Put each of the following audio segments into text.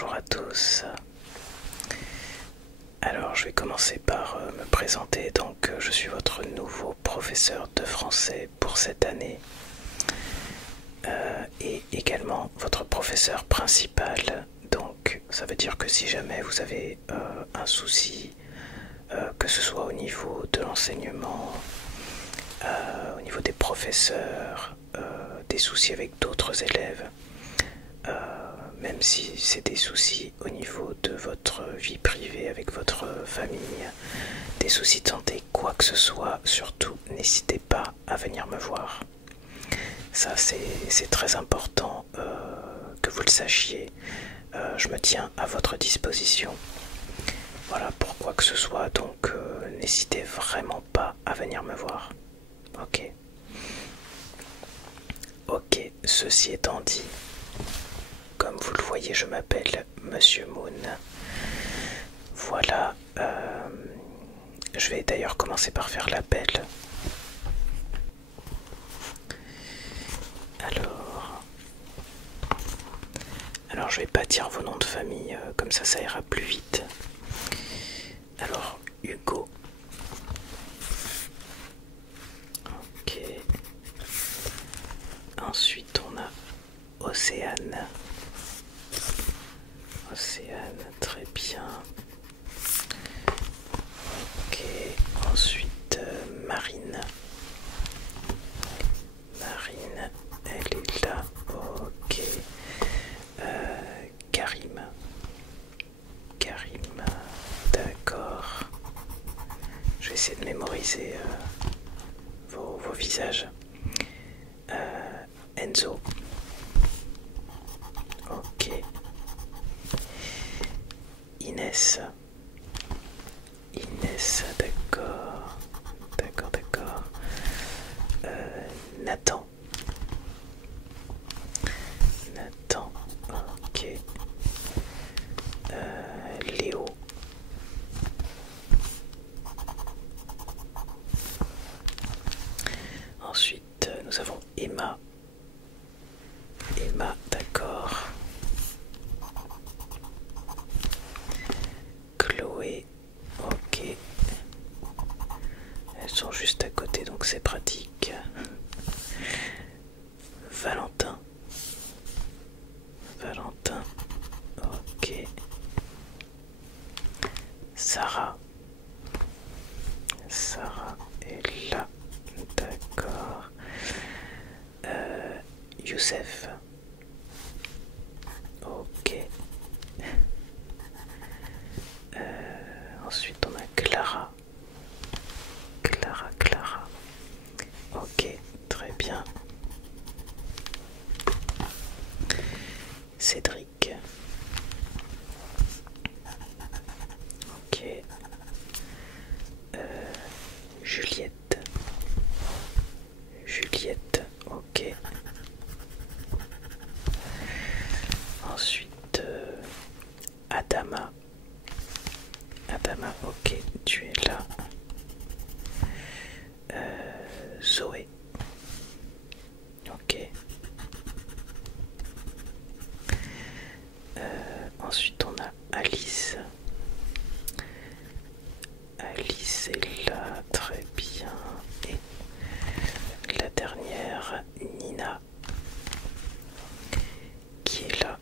bonjour à tous. Alors je vais commencer par me présenter. Donc je suis votre nouveau professeur de français pour cette année et également votre professeur principal. Donc ça veut dire que si jamais vous avez un souci, que ce soit au niveau de l'enseignement, au niveau des professeurs, des soucis avec d'autres élèves, même si c'est des soucis au niveau de votre vie privée avec votre famille, des soucis de santé, quoi que ce soit, surtout n'hésitez pas à venir me voir. Ça c'est très important que vous le sachiez. Je me tiens à votre disposition. Voilà, pour quoi que ce soit, donc n'hésitez vraiment pas à venir me voir. Ok. Ok, ceci étant dit, comme vous le voyez, je m'appelle Monsieur Moon. Voilà, je vais d'ailleurs commencer par faire l'appel. Alors je vais pas dire vos noms de famille, comme ça ira plus vite. Alors, Hugo. Ok. Ensuite, on a Océane. Océane, très bien. Ok. Ensuite, Marine. Marine, elle est là. Ok. Karim. Karim, d'accord. Je vais essayer de mémoriser vos visages. Enzo. Ok. Inès. Inès, d'accord. D'accord. Nathan. Nathan, ok. Léo. Ensuite, nous avons Emma. Emma, d'accord. Chloé, ok. Elles sont juste à côté, donc c'est pratique. Valentin. Valentin, ok. Sarah. Sarah est là, d'accord. Youssef. Ok. Ensuite on a Clara. Clara. Ok, très bien. Cédric. Ok. Juliette. Juliette, ok. Ensuite, Adama. Adama, ok, tu es là. Zoé. Ok. Ensuite, on a Alice. Alice est là, très bien. Et la dernière, Nina, qui est là.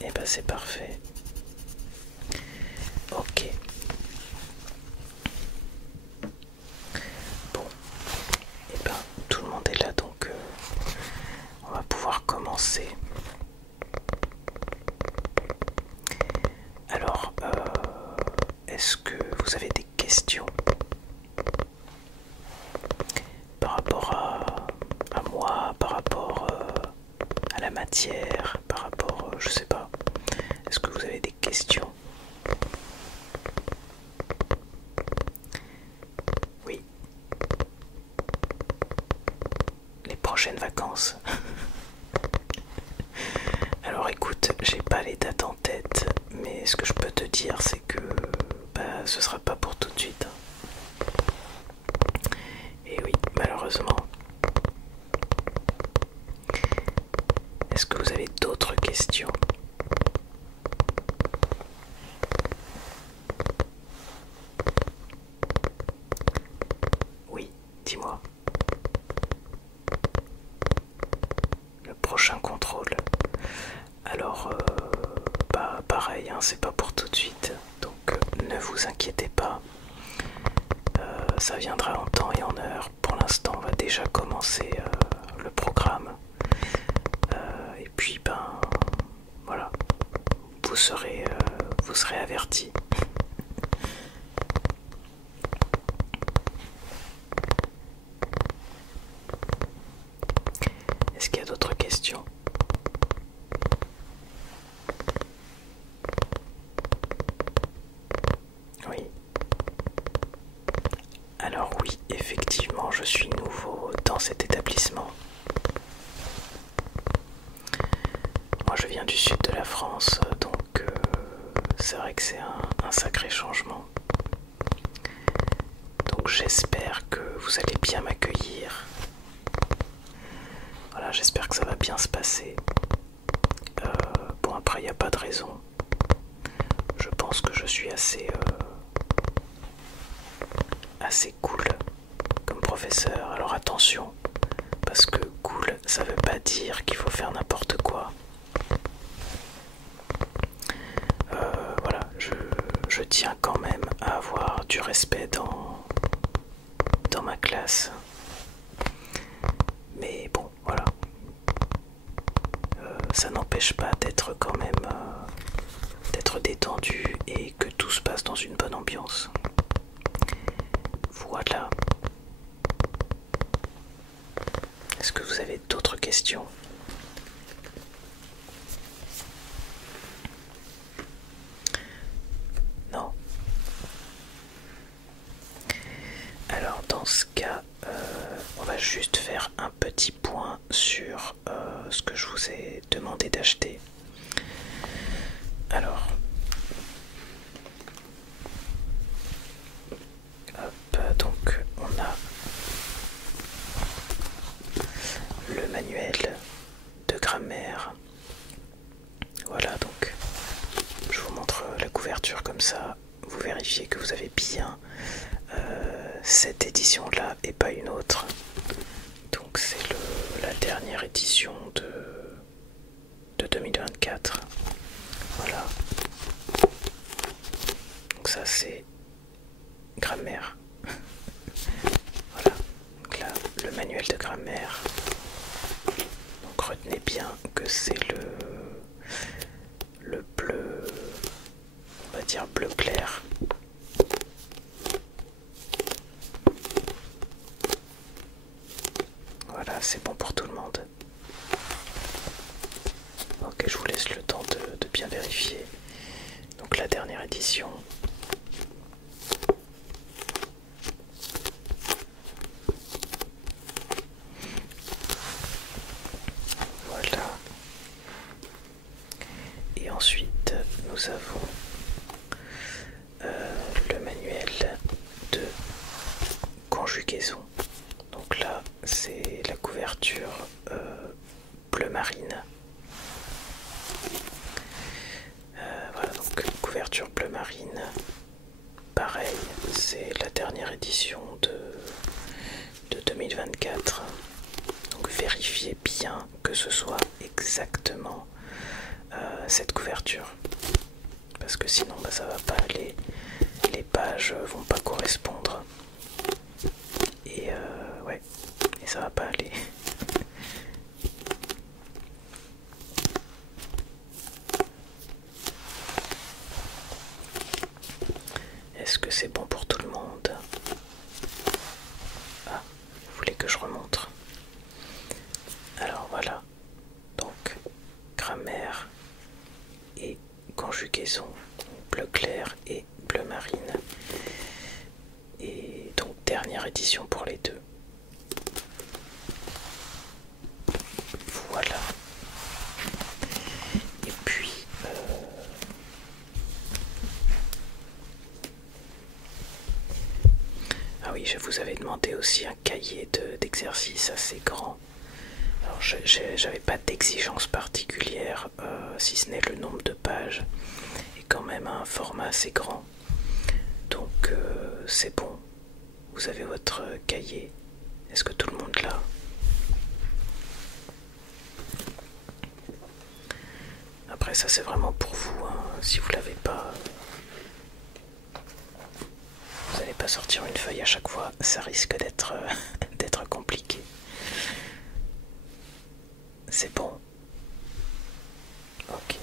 Et ben c'est parfait. Ok. Bon. Et ben tout le monde est là, donc on va pouvoir commencer. Alors, est-ce que vous avez des questions par rapport à moi, par rapport à la matière, par rapport, je sais pas. Est-ce que vous avez des questions? Oui. Les prochaines vacances. Alors écoute, j'ai pas les dates en tête, mais ce que je peux te dire, c'est que ce sera pas pour tout de suite. Et oui, malheureusement. Est-ce que vous avez Alors, pareil, hein, c'est pas pour tout de suite, donc ne vous inquiétez pas, ça viendra en temps et en heure. Pour l'instant, on va déjà commencer le programme, et puis voilà, vous serez avertis. Est-ce qu'il y a d'autres questions? Oui. Alors oui, effectivement, je suis nouveau dans cet établissement. Moi, je viens du sud de la France, donc c'est vrai que c'est un sacré changement. Donc j'espère que vous allez bien m'accueillir. Voilà, j'espère que ça va bien se passer. Bon, après, il n'y a pas de raison. Je pense que je suis assez cool comme professeur. Alors attention, parce que cool, ça veut pas dire qu'il faut faire n'importe quoi. Voilà, je tiens quand même à avoir du respect dans ma classe. Mais bon, voilà. Ça n'empêche pas d'être quand même d'être détendu et que tout se passe dans une bonne ambiance. Voilà. Est-ce que vous avez d'autres questions? Non? Alors dans ce cas, on va juste faire un petit point sur ce que je vous ai demandé d'acheter. Alors, hop, donc on a le manuel de grammaire. Voilà, donc je vous montre la couverture comme ça, vous vérifiez que vous avez bien cette édition là et pas une autre. Donc c'est la dernière édition de 2024. Voilà. Donc ça c'est grammaire. Voilà. Donc là le manuel de grammaire. Donc retenez bien que c'est le bleu, on va dire bleu clair. Voilà, c'est bon pour tout le monde. Ok, je vous laisse le temps de bien vérifier. Donc la dernière édition. Voilà. Et ensuite, nous avons le manuel de conjugaison. Donc là, c'est la couverture bleu marine. Voilà, donc couverture bleu marine. Pareil, c'est la dernière édition de 2024. Donc vérifiez bien que ce soit exactement cette couverture. Parce que sinon ça va pas aller. Les pages vont pas correspondre. Et ouais, et ça va pas aller. Est-ce que c'est bon pour tout le monde? Ah, vous voulez que je remontre? Alors voilà, donc grammaire et conjugaison, bleu clair et bleu marine. Et donc dernière édition pour les deux. Voilà. Et puis ah oui, je vous avais demandé aussi un cahier d'exercice assez grand. Alors j'avais pas d'exigence particulière, si ce n'est le nombre de pages, et quand même un format assez grand. Donc c'est bon, vous avez votre cahier. Est-ce que tout le monde l'a? Après ça c'est vraiment pour vous, hein. Si vous l'avez pas, vous n'allez pas sortir une feuille à chaque fois, ça risque d'être d'être compliqué. C'est bon. Ok.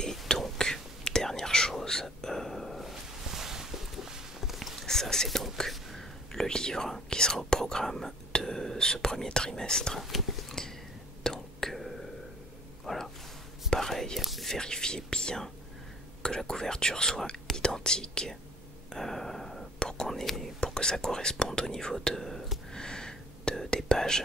Et donc, dernière chose, ça c'est donc le livre qui sera au programme de ce premier trimestre. Donc voilà, pareil, vérifiez bien que la couverture soit identique pour que ça corresponde au niveau des pages.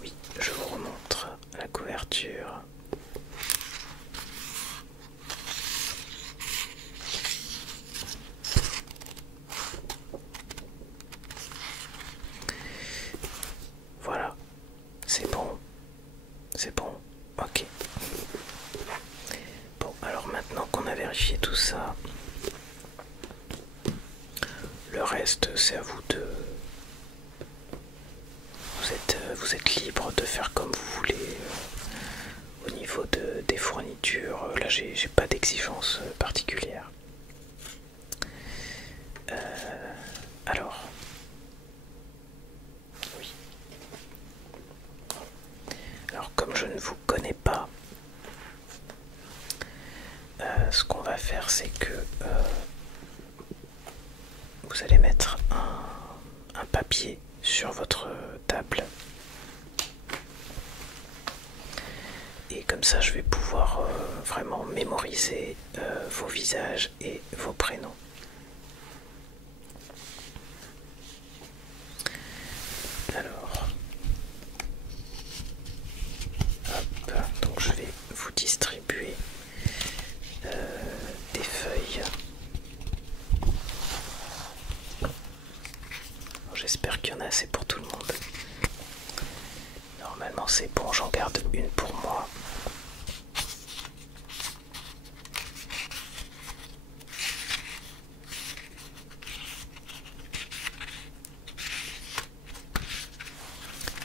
Oui, je vous remontre la couverture. Voilà, c'est bon, c'est bon, ok. Bon, alors maintenant qu'on a vérifié tout ça, le reste c'est à vous de... Vous êtes libre de faire comme vous voulez. Au niveau des fournitures, là j'ai pas d'exigence particulière. Alors, oui. Alors comme je ne vous connais pas, ce qu'on va faire c'est que vous allez mettre un papier sur votre table. Et comme ça je vais pouvoir vraiment mémoriser vos visages et vos prénoms. Alors, hop, donc je vais vous distribuer des feuilles. J'espère qu'il y en a assez pour tout le monde. Normalement c'est bon, j'en garde une pour moi.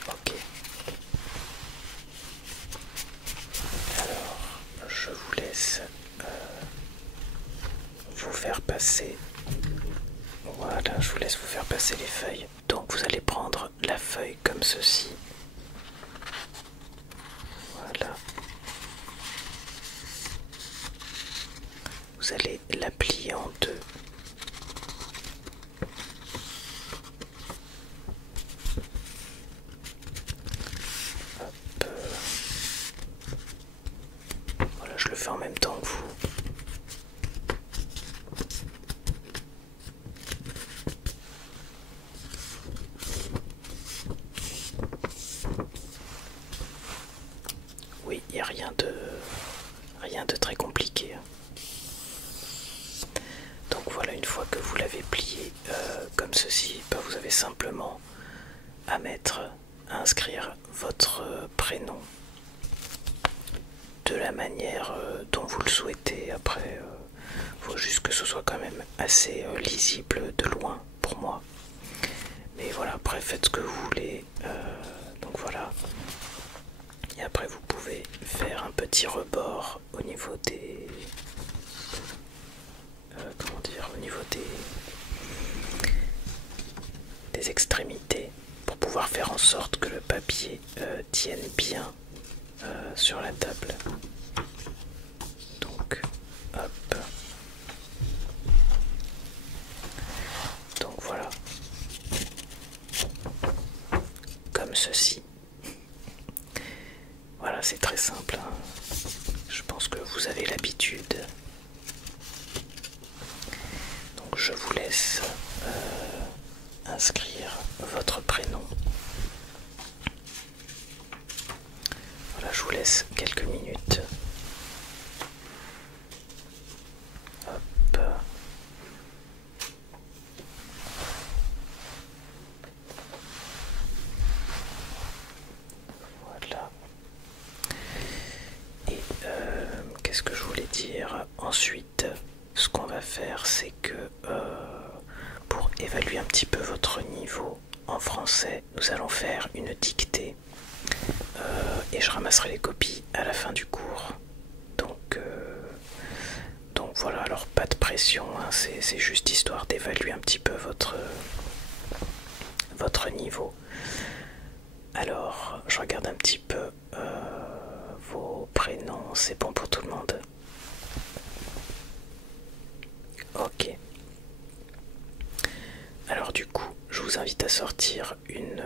Ok. Alors, je vous laisse vous faire passer. Voilà, je vous laisse vous faire passer les feuilles. Donc vous allez prendre la feuille comme ceci. Voilà. Vous allez la plier en deux. Hop. Voilà, je le fais en même temps que vous. Oui, il n'y a rien de très compliqué. Donc voilà, une fois que vous l'avez plié comme ceci, vous avez simplement à inscrire votre prénom de la manière dont vous le souhaitez. Après, faut juste que ce soit quand même assez lisible de loin pour moi. Mais voilà, après faites ce que vous voulez. Donc voilà. Et après vous pouvez faire un petit rebord au niveau des... comment dire, au niveau des extrémités pour pouvoir faire en sorte que le papier tienne bien sur la table. Donc, hop. Donc voilà. Comme ceci. Voilà, c'est très simple, hein. Je pense que vous avez l'habitude. Donc je vous laisse inscrire votre prénom. Voilà, je vous laisse quelques minutes. Hop. nous allons faire une dictée et je ramasserai les copies à la fin du cours. Donc voilà, alors pas de pression, hein, c'est juste histoire d'évaluer un petit peu votre niveau. Alors, je regarde un petit peu vos prénoms, c'est bon pour tout le monde? Ok. Alors du coup, je vous invite à sortir une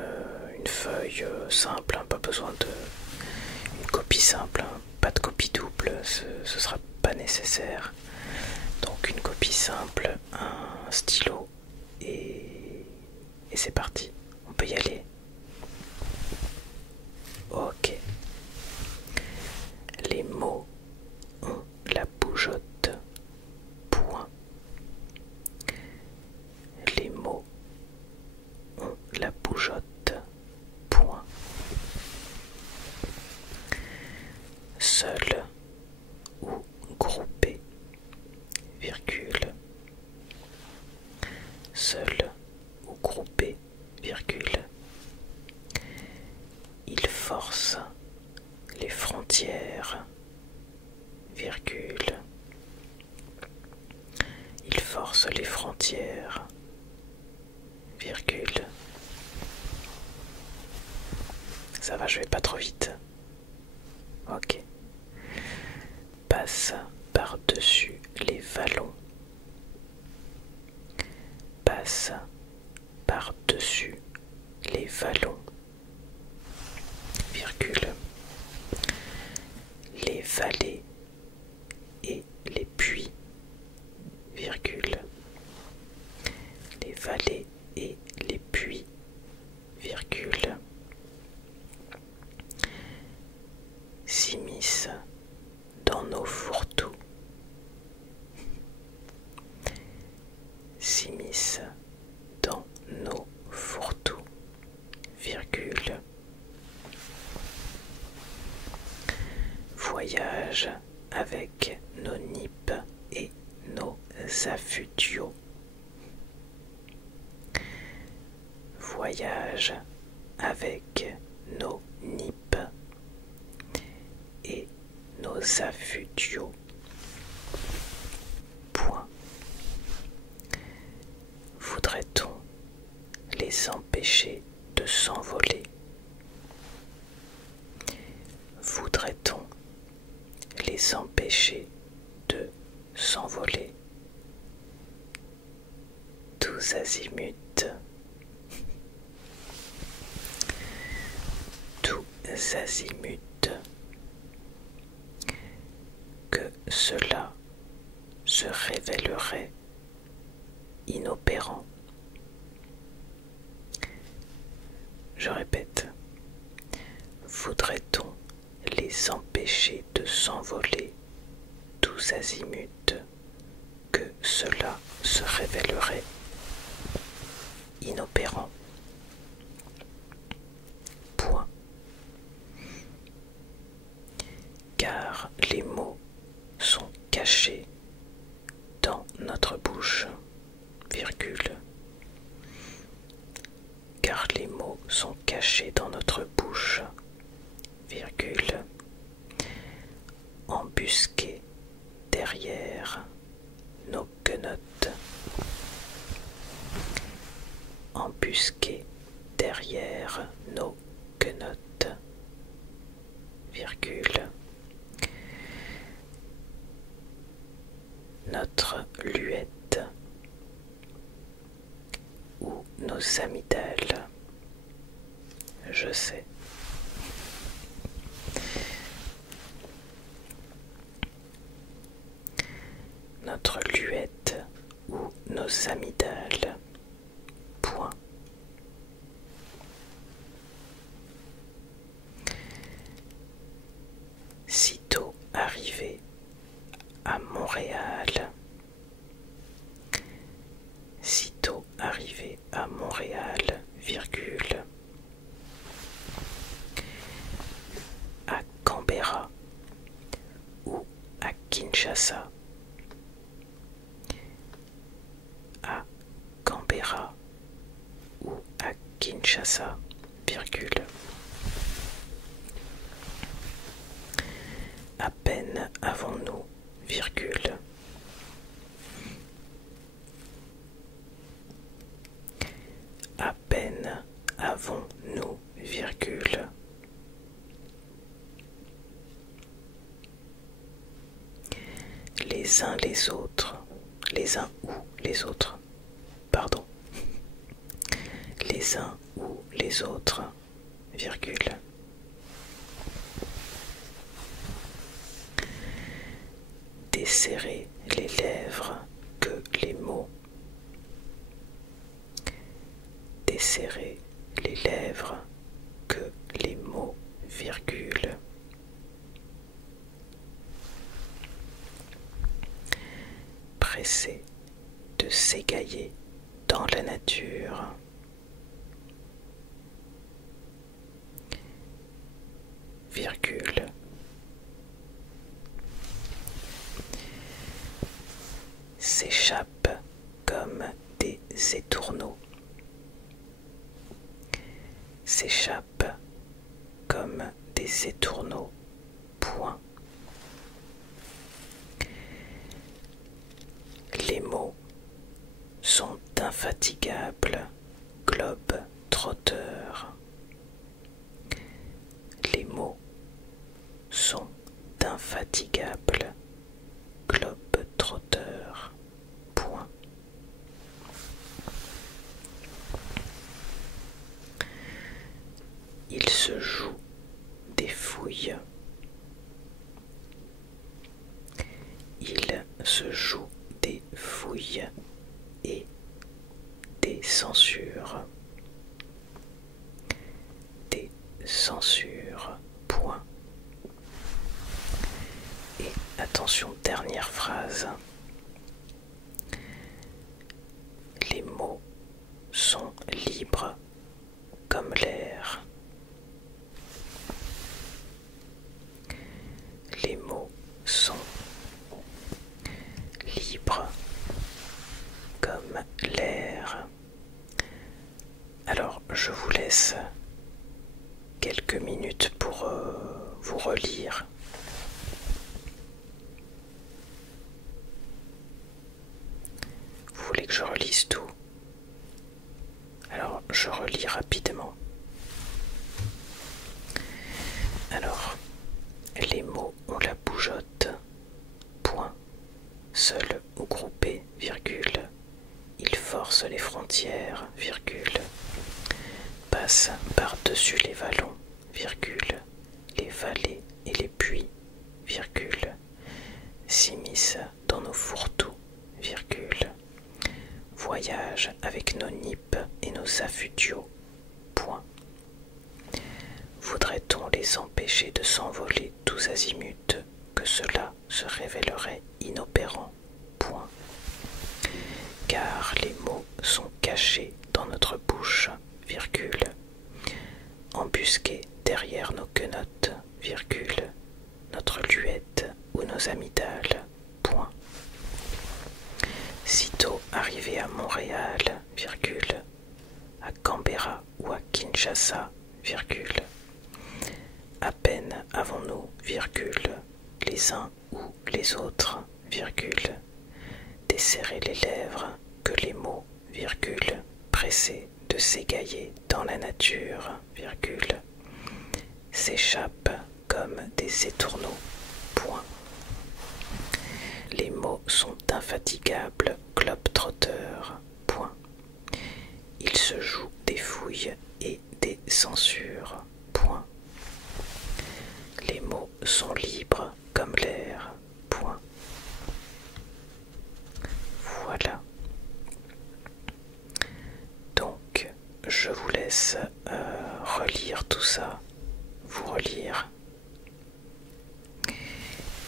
feuille simple, hein, pas besoin de... une copie simple, hein, pas de copie double, ce sera pas nécessaire. Donc une copie simple, un stylo et c'est parti, on peut y aller. Ok. Les mots ont la bougeotte, point. Les mots ont la bougeotte, point. Seul ou groupé, virgule. Seul ou groupé, virgule. Il force les frontières, virgule. Il force les frontières, virgule. Ça va, je vais pas trop vite. Ok. Passe par-dessus les vallons. Passe par-dessus les vallons, virgule. Les vallées et les puits, virgule. Les vallées et les puits, virgule. S'immiscent dans nos fourre-tout. S'immiscent dans nos fourre-tout, virgule. Voyage avec nos nippes et nos affûtiaux. Voyage avec nos nippes et nos affûtiaux. Point. Voudrait-on les empêcher de s'envoler? Voudrait-on les empêcher de s'envoler? Tous azimuts. Tous azimuts. Que cela se révélerait inopérant. Je répète, voudrait-on les empêcher de s'envoler tous azimuts, que cela se révélerait inopérant. Point. Car les mots sont cachés dans notre bouche, virgule. Car les mots sont cachés dans notre bouche, virgule. Embusqués derrière nos quenottes. Embusqués derrière nos quenottes, virgule. Notre luette ou nos amygdales, je sais. Notre luette ou nos amygdales, point. Sitôt arrivé à Montréal, sitôt arrivé à Montréal, virgule. À Canberra ou à Kinshasa. À Canberra ou à Kinshasa, virgule. À peine avons-nous, virgule. À peine avons-nous, virgule. Les uns les autres, les uns ou les autres, pardon. Les uns ou les autres, virgule. Desserrer les lèvres que les mots. Desserrer les lèvres que les mots, virgule. Pressé de s'égailler dans la nature. Virgule. S'échappe comme des étourneaux. S'échappe comme des étourneaux. Point. Les mots sont infatigables, globe trotteur. Les mots sont infatigables, globe trotteur. Point. Il se joue des fouilles. Il se joue des fouilles et des censures. Des censures. Point. Et attention, dernière phrase. Les mots sont libres comme l'air. Les mots sont libres comme l'air. Alors, je vous laisse quelques minutes pour vous relire. Vous voulez que je relise tout? Alors, je relis rapidement. Alors, les mots ont la bougeotte. Point. Seul ou groupé, virgule. Ils forcent les frontières, virgule. Passent par-dessus les vallons, virgule. Les vallées et les puits, virgule. S'immiscent dans nos fourre-tout, virgule. Voyagent avec nos nippes et nos affûtiaux. Point. Voudrait-on les empêcher de s'envoler tous azimuts, que cela se révélerait inopérant. Point. Car les mots sont cachés dans notre bouche, virgule. Embusqués derrière nos quenottes, virgule. Notre luette ou nos amygdales. Point. Sitôt arrivés à Montréal, virgule, à Canberra ou à Kinshasa, virgule. À peine avons-nous, virgule, les uns ou les autres, virgule, desserrer les lèvres que les mots, virgule, pressés de s'égailler dans la nature, virgule, s'échappent comme des étourneaux. Point. Les mots sont infatigables, globe-trotteurs. Point. Il se joue des fouilles et des censures. Point. Les mots sont libres comme l'air. Point. Voilà. Donc, je vous laisse relire tout ça, vous relire.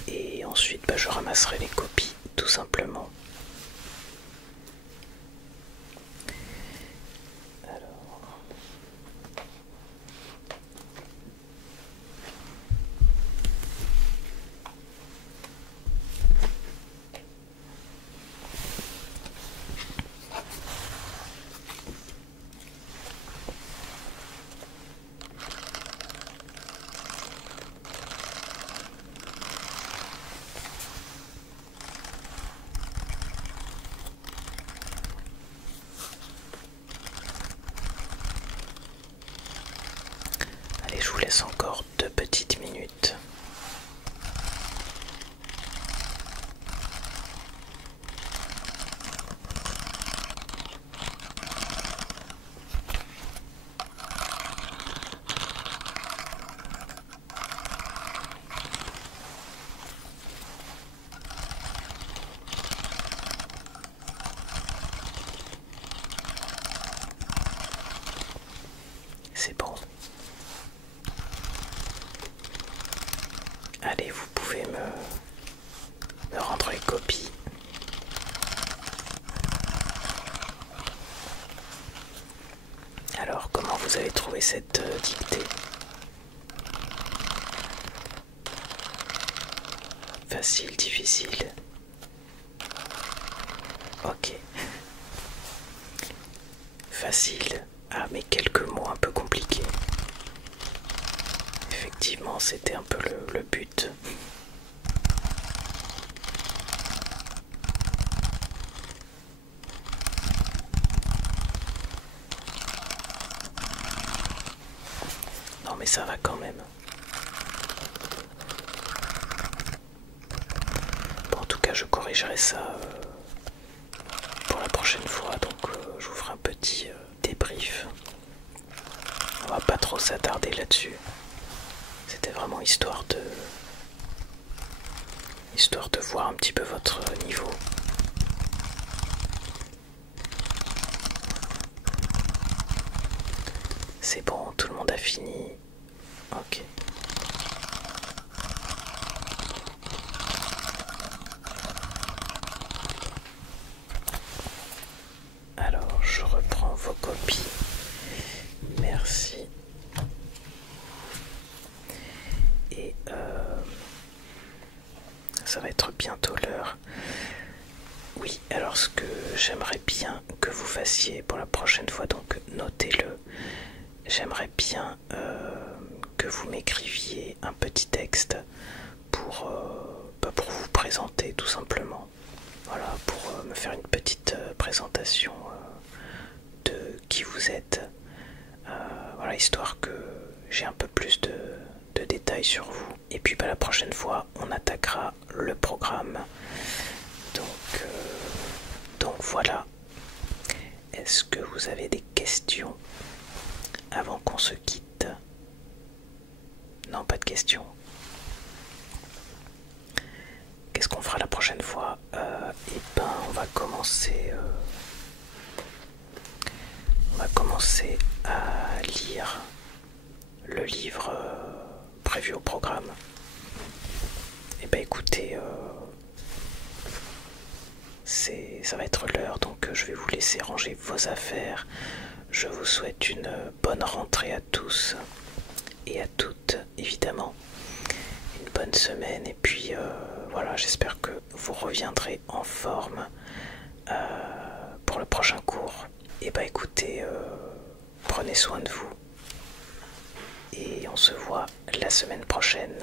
Et ensuite, je ramasserai les copies, tout simplement. Allez, vous pouvez me rendre les copies. Alors, comment vous avez trouvé cette dictée? Facile, difficile? Ok. Facile. Ah, mais quelques mots un peu compliqués. Effectivement, c'était un peu le but. Non, mais ça va quand même. Bon, en tout cas, je corrigerai ça pour la prochaine fois. Donc, je vous ferai un petit débrief. On va pas trop s'attarder là-dessus. C'était vraiment histoire de voir un petit peu votre niveau. C'est bon, tout le monde a fini. Ok. Alors, je reprends vos copies. Merci. Et ça va être bientôt l'heure. Oui, alors ce que j'aimerais bien que vous fassiez pour la prochaine fois, donc notez-le. J'aimerais bien que vous m'écriviez un petit texte pour vous présenter tout simplement. Voilà, pour me faire une petite présentation de qui vous êtes. Voilà, histoire que j'ai un peu plus de détails sur vous. Et puis la prochaine fois, on attaquera le programme. Donc voilà. Est-ce que vous avez des questions avant qu'on se quitte? Non, pas de questions. Qu'est-ce qu'on fera la prochaine fois? Eh ben, on va commencer à lire le livre prévu au programme. Et ben écoutez, ça va être l'heure, donc je vais vous laisser ranger vos affaires. Je vous souhaite une bonne rentrée à tous et à toutes, évidemment. Une bonne semaine, et puis voilà, j'espère que vous reviendrez en forme pour le prochain cours. Et bah écoutez, prenez soin de vous et on se voit la semaine prochaine.